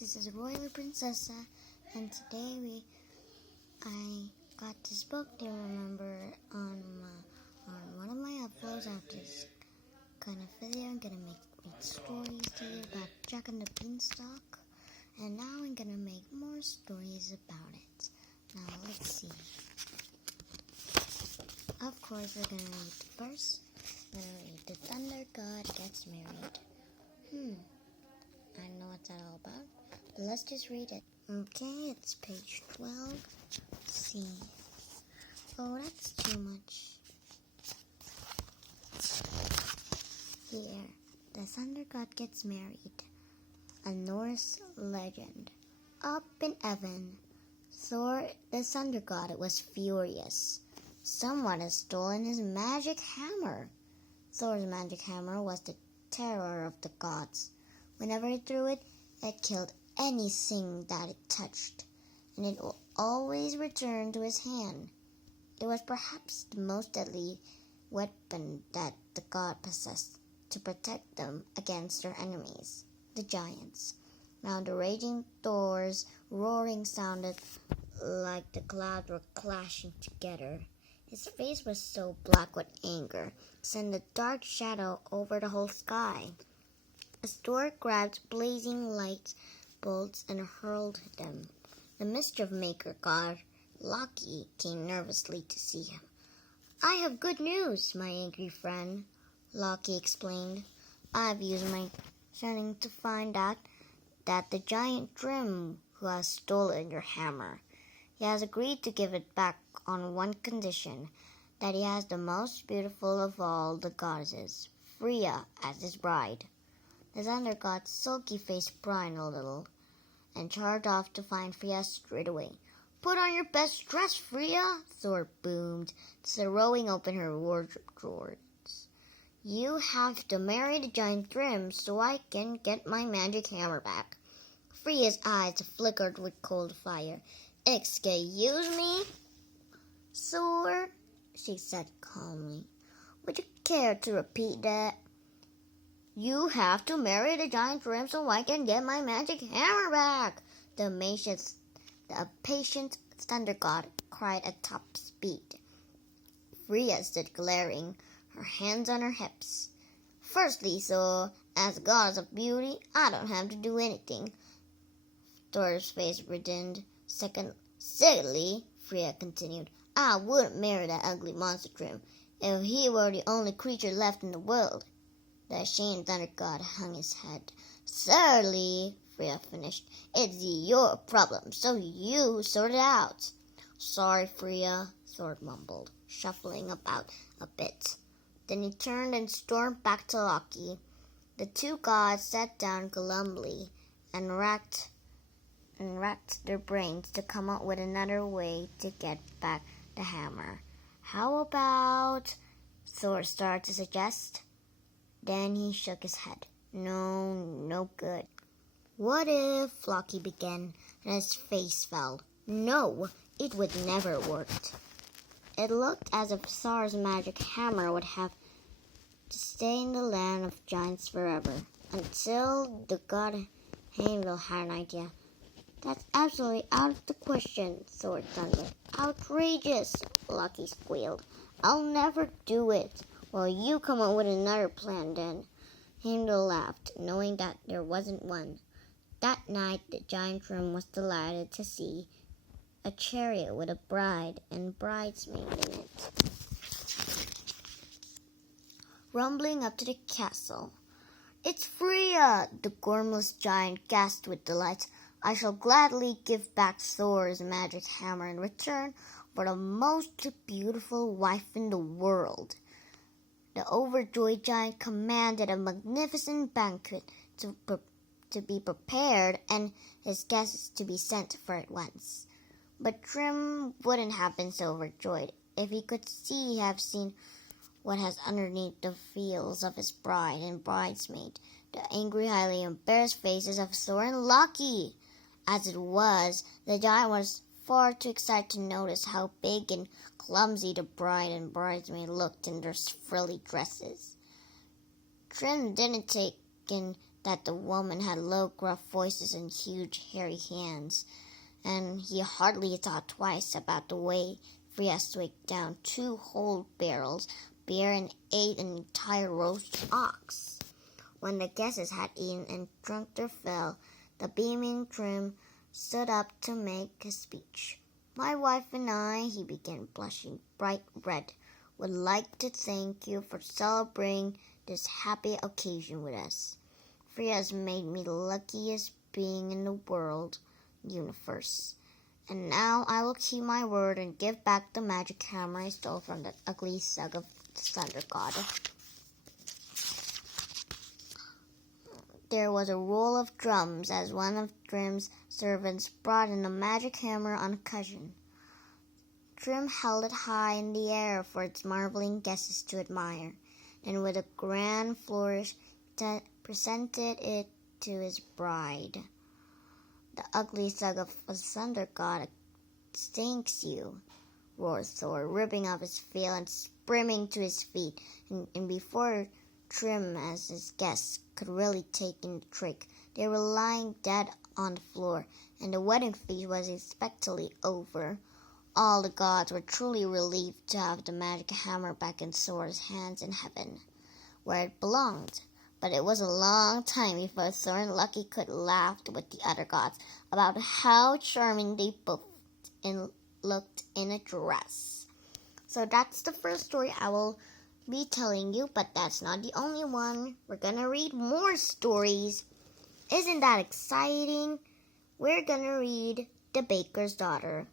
This is Royal Princessa, and today I got this book. Do you remember on one of my uploads after this kind of video? I'm gonna read stories to you about Jack and the Beanstalk, and now I'm gonna make more stories about it. Now let's see. Of course, we're gonna read the first. We're gonna read The Thunder God Gets Married. I know what that's all about. But let's just read it. Okay, it's page 12. Let's see. Oh, that's too much. Here, the Thunder God Gets Married. A Norse legend. Up in heaven, Thor, the Thunder God, was furious. Someone had stolen his magic hammer. Thor's magic hammer was the terror of the gods. Whenever he threw it, it killed anything that it touched, and it will always return to his hand. It was perhaps the most deadly weapon that the god possessed to protect them against their enemies, the giants. Now the raging Thor's roaring sounded like the clouds were clashing together. His face was so black with anger, sent a dark shadow over the whole sky. As Thor grabbed blazing light bolts and hurled them, the mischief maker god Loki came nervously to see him. "I have good news, my angry friend," Loki explained. "I've used my cunning to find out that the giant Thrym who has stolen your hammer. He has agreed to give it back on one condition, that he has the most beautiful of all the goddesses, Freya, as his bride." The Thunder God's sulky face brightened a little, and charged off to find Freya straight away. "Put on your best dress, Freya," Thor boomed, throwing open her wardrobe drawers. "You have to marry the giant Thrym so I can get my magic hammer back." Freya's eyes flickered with cold fire. "Excuse me, Thor," she said calmly. "Would you care to repeat that?" "You have to marry the giant Thrym so I can get my magic hammer back," the impatient Thunder God cried at top speed. Freya stood glaring, her hands on her hips. "Firstly, Thor, as goddess of beauty, I don't have to do anything." Thor's face reddened. Secondly, Freya continued, "I wouldn't marry that ugly monster Thrym if he were the only creature left in the world." The ashamed Thunder God hung his head. "Thirdly," Freya finished, "it's your problem, so you sort it out." "Sorry, Freya," Thor mumbled, shuffling about a bit. Then he turned and stormed back to Loki. The two gods sat down glumly and racked their brains to come up with another way to get back the hammer. "How about," Thor started to suggest. Then he shook his head. No good." "What if," Loki began, and his face fell. "No, it would never work." It looked as if Thor's magic hammer would have to stay in the land of giants forever, until the god Heimdall had an idea. "That's absolutely out of the question," Thor thundered. "Outrageous," Loki squealed. "I'll never do it." "Well, you come up with another plan then." Heimdall laughed, knowing that there wasn't one. That night, the giant Thrym was delighted to see a chariot with a bride and bridesmaid in it, rumbling up to the castle. "It's Freya!" the gormless giant gasped with delight. "I shall gladly give back Thor's magic hammer in return for the most beautiful wife in the world." The overjoyed giant commanded a magnificent banquet to be prepared and his guests to be sent for at once. But Thrym wouldn't have been so overjoyed if he could have seen what was underneath the veils of his bride and bridesmaid, the angry, highly embarrassed faces of Thor and Loki. As it was, the giant was far too excited to notice how big and clumsy the bride and bridesmaid looked in their frilly dresses. Thrym didn't take in that the woman had low, gruff voices and huge, hairy hands, and he hardly thought twice about the way Frias weighed down 2 whole barrels of beer and ate an entire roast ox. When the guests had eaten and drunk their fill, the beaming Trim stood up to make his speech. "My wife and I," he began, blushing bright red, "would like to thank you for celebrating this happy occasion with us. Frias made me the luckiest being in the universe. And now I will keep my word and give back the magic hammer I stole from that ugly thug of the Thunder God." There was a roll of drums as one of Trim's servants brought in a magic hammer on a cushion. Trim held it high in the air for its marveling guests to admire, and with a grand flourish presented it to his bride. "The ugly thug of a Thunder God thanks you," roared Thor, ripping off his veil and springing to his feet, and before Trim as his guests could really take in the trick, they were lying dead on the floor, and the wedding feast was expectedly over. All the gods were truly relieved to have the magic hammer back in Thor's hands in heaven, where it belonged. But it was a long time before Thor and Loki could laugh with the other gods about how charming they both looked in a dress. So that's the first story I will be telling you, but that's not the only one. We're gonna read more stories. Isn't that exciting? We're gonna read The Baker's Daughter.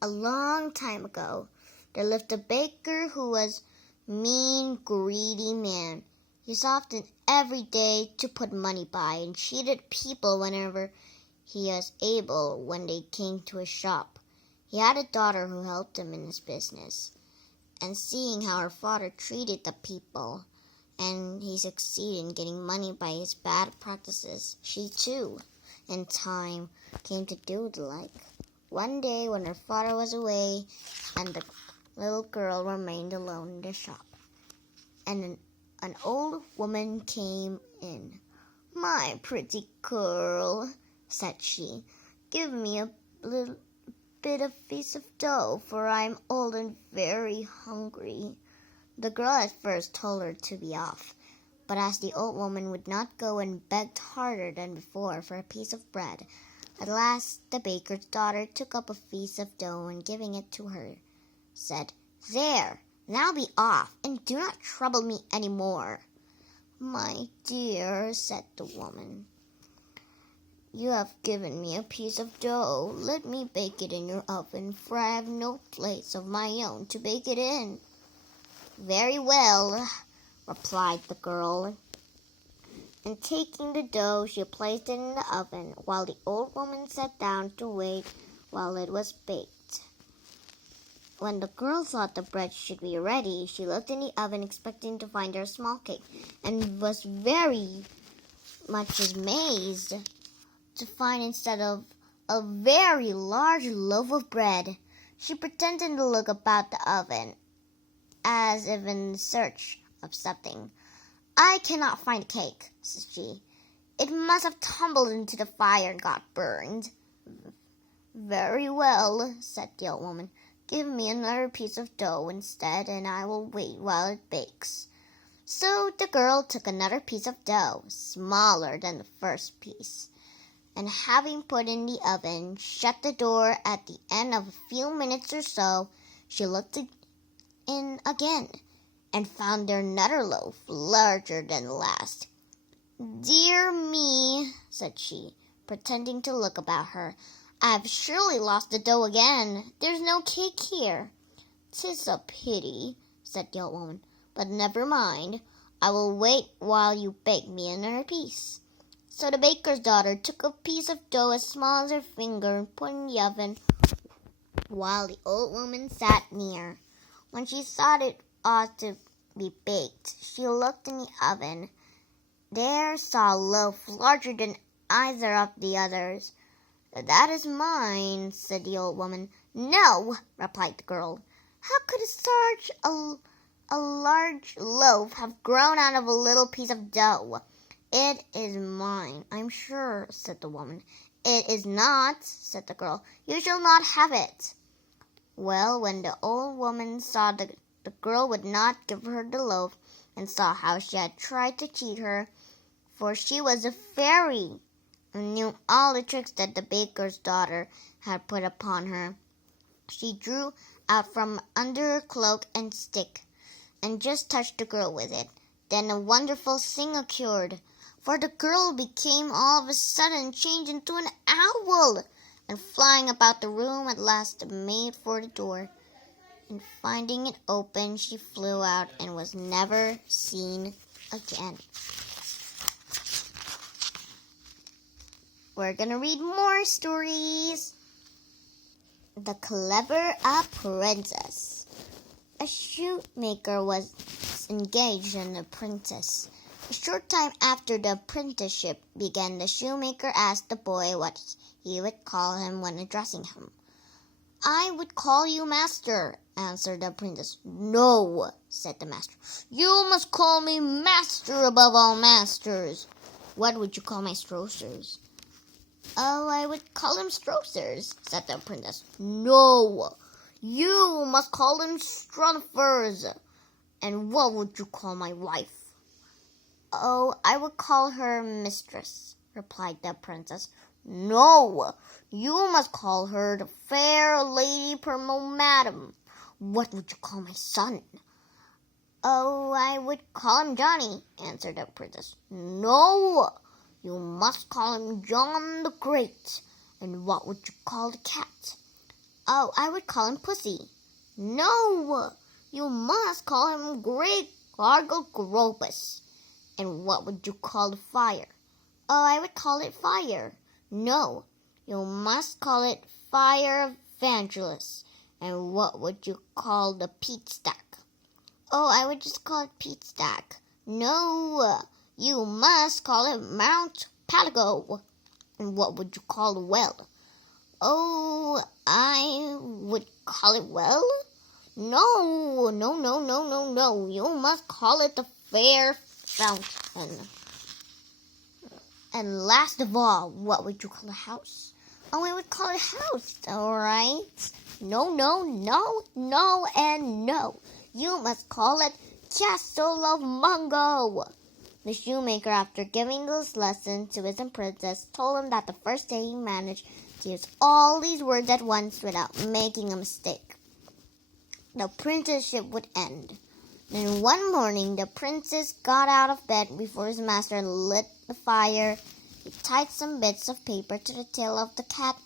A long time ago, there lived a baker who was a mean, greedy man. He sought every day to put money by and cheated people whenever he was able when they came to his shop. He had a daughter who helped him in his business, and seeing how her father treated the people, and he succeeded in getting money by his bad practices, she too, in time, came to do the like. One day when her father was away, and the little girl remained alone in the shop, and an old woman came in. "My pretty girl," said she, "give me a little bit of piece of dough, for I am old and very hungry." The girl at first told her to be off, but as the old woman would not go and begged harder than before for a piece of bread, at last the baker's daughter took up a piece of dough and giving it to her, said, "There, now be off, and do not trouble me any more." "My dear," said the woman, "you have given me a piece of dough. Let me bake it in your oven, for I have no place of my own to bake it in." "Very well," replied the girl, and taking the dough, she placed it in the oven, while the old woman sat down to wait while it was baked. When the girl thought the bread should be ready, she looked in the oven expecting to find there a small cake, and was very much amazed to find instead of a very large loaf of bread. She pretended to look about the oven, as if in search of something. "I cannot find cake," said she. "It must have tumbled into the fire and got burned." "Very well," said the old woman. "Give me another piece of dough instead, and I will wait while it bakes." So the girl took another piece of dough, smaller than the first piece, and having put in the oven, shut the door. At the end of a few minutes or so, she looked in again, and found there another loaf, larger than the last. "Dear me," said she, pretending to look about her, "I have surely lost the dough again. There's no cake here." "'Tis a pity," said the old woman, "but never mind. I will wait while you bake me another piece." So the baker's daughter took a piece of dough as small as her finger and put it in the oven, while the old woman sat near. When she thought it ought to be baked, she looked in the oven. There saw a loaf larger than either of the others. "That is mine," said the old woman. "No," replied the girl. "How could a large loaf have grown out of a little piece of dough? "It is mine, I'm sure," said the woman. "It is not," said the girl. "You shall not have it." Well, when the old woman saw the girl would not give her the loaf, and saw how she had tried to cheat her, for she was a fairy, and knew all the tricks that the baker's daughter had put upon her, she drew out from under her cloak and stick, and just touched the girl with it. Then a wonderful thing occurred, for the girl became all of a sudden changed into an owl, and flying about the room at last made for the door, and finding it open she flew out and was never seen again. We're gonna read more stories. The Clever Apprentice. A shoemaker was engaged an apprentice. A short time after the apprenticeship began, the shoemaker asked the boy what he would call him when addressing him. "I would call you master," answered the apprentice. "No," said the master. "You must call me master above all masters." "What would you call my strocers?" "Oh, I would call him strocers," said the apprentice. "No, you must call him strunfers." "And what would you call my wife?" "Oh, I would call her mistress," replied the apprentice. "No, you must call her the fair lady Madam." "What would you call my son?" "Oh, I would call him Johnny," answered the apprentice. "No, you must call him John the Great." "And what would you call the cat?" "Oh, I would call him Pussy." "No, you must call him Great Gropus." "And what would you call the fire?" "Oh, I would call it Fire." "No, you must call it Fire Evangelist." "And what would you call the peat stack?" "Oh, I would just call it Peat Stack." "No, you must call it Mount Patago." "And what would you call the well?" "Oh, I would call it Well." No, no, no, no, no, no. You must call it the Fair Fountain." "And last of all, what would you call a house?" "Oh, I would call it House, all right." "No, no, no, no, and no. You must call it Castle of Mungo." The shoemaker, after giving this lesson to his apprentice, told him that the first day he managed to use all these words at once without making a mistake, the apprenticeship would end. Then one morning the apprentice got out of bed before his master lit the fire. He tied some bits of paper to the tail of the cat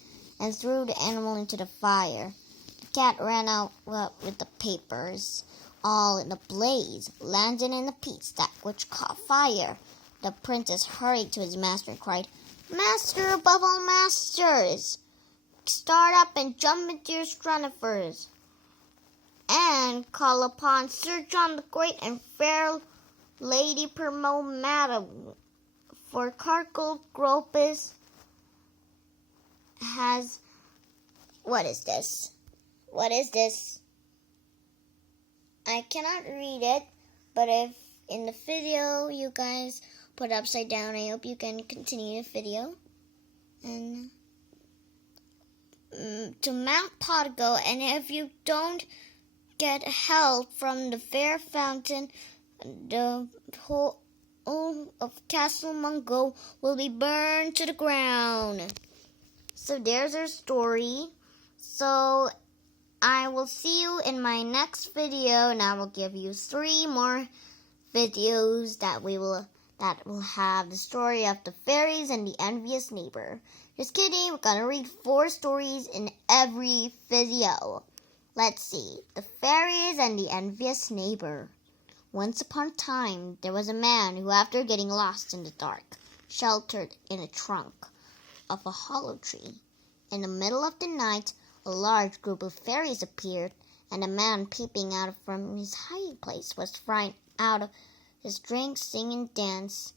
and threw the animal into the fire. The cat ran out with the papers all in a blaze, landing in the peat stack, which caught fire. The apprentice hurried to his master and cried, "Master above all masters, start up and jump into your strunifers, and call upon Sir John the Great and fair Lady Madam, for Cargo Gropus has..." What is this? What is this? I cannot read it, but if in the video you guys put upside down, I hope you can continue the video. And to Mount Podgo, and if you don't get help from the fair fountain, the whole of Castle Mungo will be burned to the ground. So there's our story. So I will see you in my next video, and I will give you 3 more videos that will have the story of the fairies and the envious neighbor. Just kidding, we're gonna read 4 stories in every video. Let's see. The fairies and the envious neighbor. Once upon a time, there was a man who, after getting lost in the dark, sheltered in a trunk of a hollow tree. In the middle of the night, a large group of fairies appeared, and a man peeping out from his hiding place was frightened out of his drink, sing, and dance.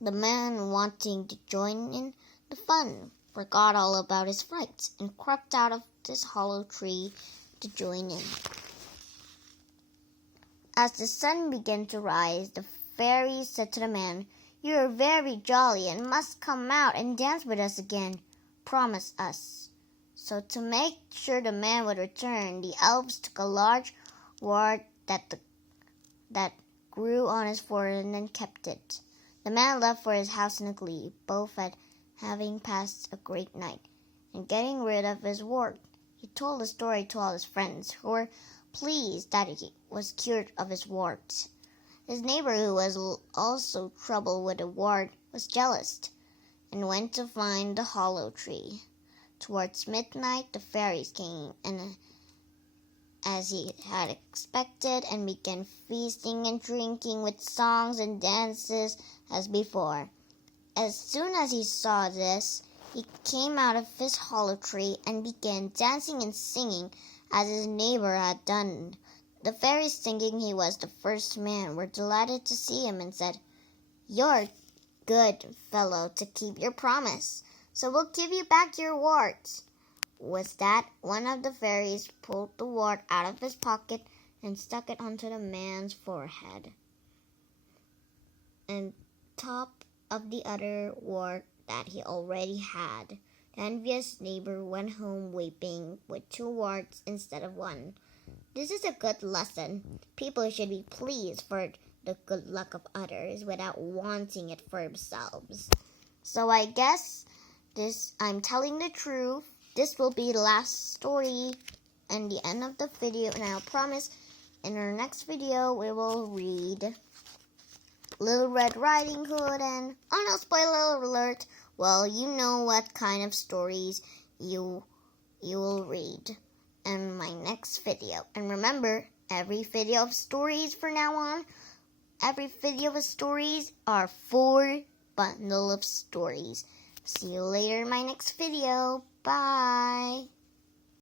The man, wanting to join in the fun, forgot all about his frights and crept out of this hollow tree to join in. As the sun began to rise, the fairies said to the man, You're very jolly and must come out and dance with us again. Promise us." So to make sure the man would return, the elves took a large wart that grew on his forehead and then kept it. The man left for his house in a glee, both at having passed a great night and getting rid of his wart. He told the story to all his friends, who were pleased that he was cured of his wart. His neighbor, who was also troubled with a wart, was jealous, and went to find the hollow tree. Towards midnight the fairies came, and as he had expected, and began feasting and drinking with songs and dances as before. As soon as he saw this, he came out of his hollow tree and began dancing and singing as his neighbor had done. The fairies, thinking he was the first man, were delighted to see him and said, "You're a good fellow to keep your promise, so we'll give you back your wart." With that, one of the fairies pulled the wart out of his pocket and stuck it onto the man's forehead, and top of the other wart that he already had. The envious neighbor went home weeping with 2 warts instead of 1. This is a good lesson. People should be pleased for the good luck of others without wanting it for themselves. So I guess I'm telling the truth. This will be the last story and the end of the video, and I'll promise in our next video we will read Little Red Riding Hood and, oh no, spoiler alert, well, you know what kind of stories you will read in my next video. And remember, every video of stories from now on, every video of stories are 4 bundle of stories. See you later in my next video. Bye.